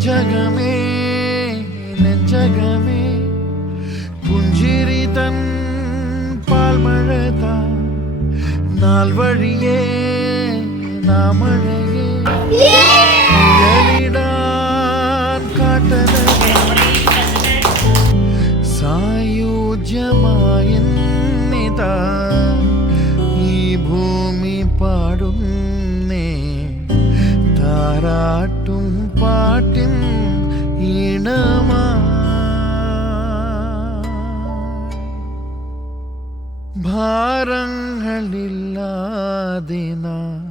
നെഞ്ചകമേ നെഞ്ചകമേ പുഞ്ചിരി തൻ പാൽമഴതാ നാൾ വഴിയേ നാമഴകേ ഉയലിടാൻ കാട്ടലതാ സായുജ്യമായിന്നിതാ ഈ ഭൂമി പാടുന്നേ താരാട്ടും പാട്ടിൻ ഈണമാ ഭാരങ്ങളില്ലാതെ നാം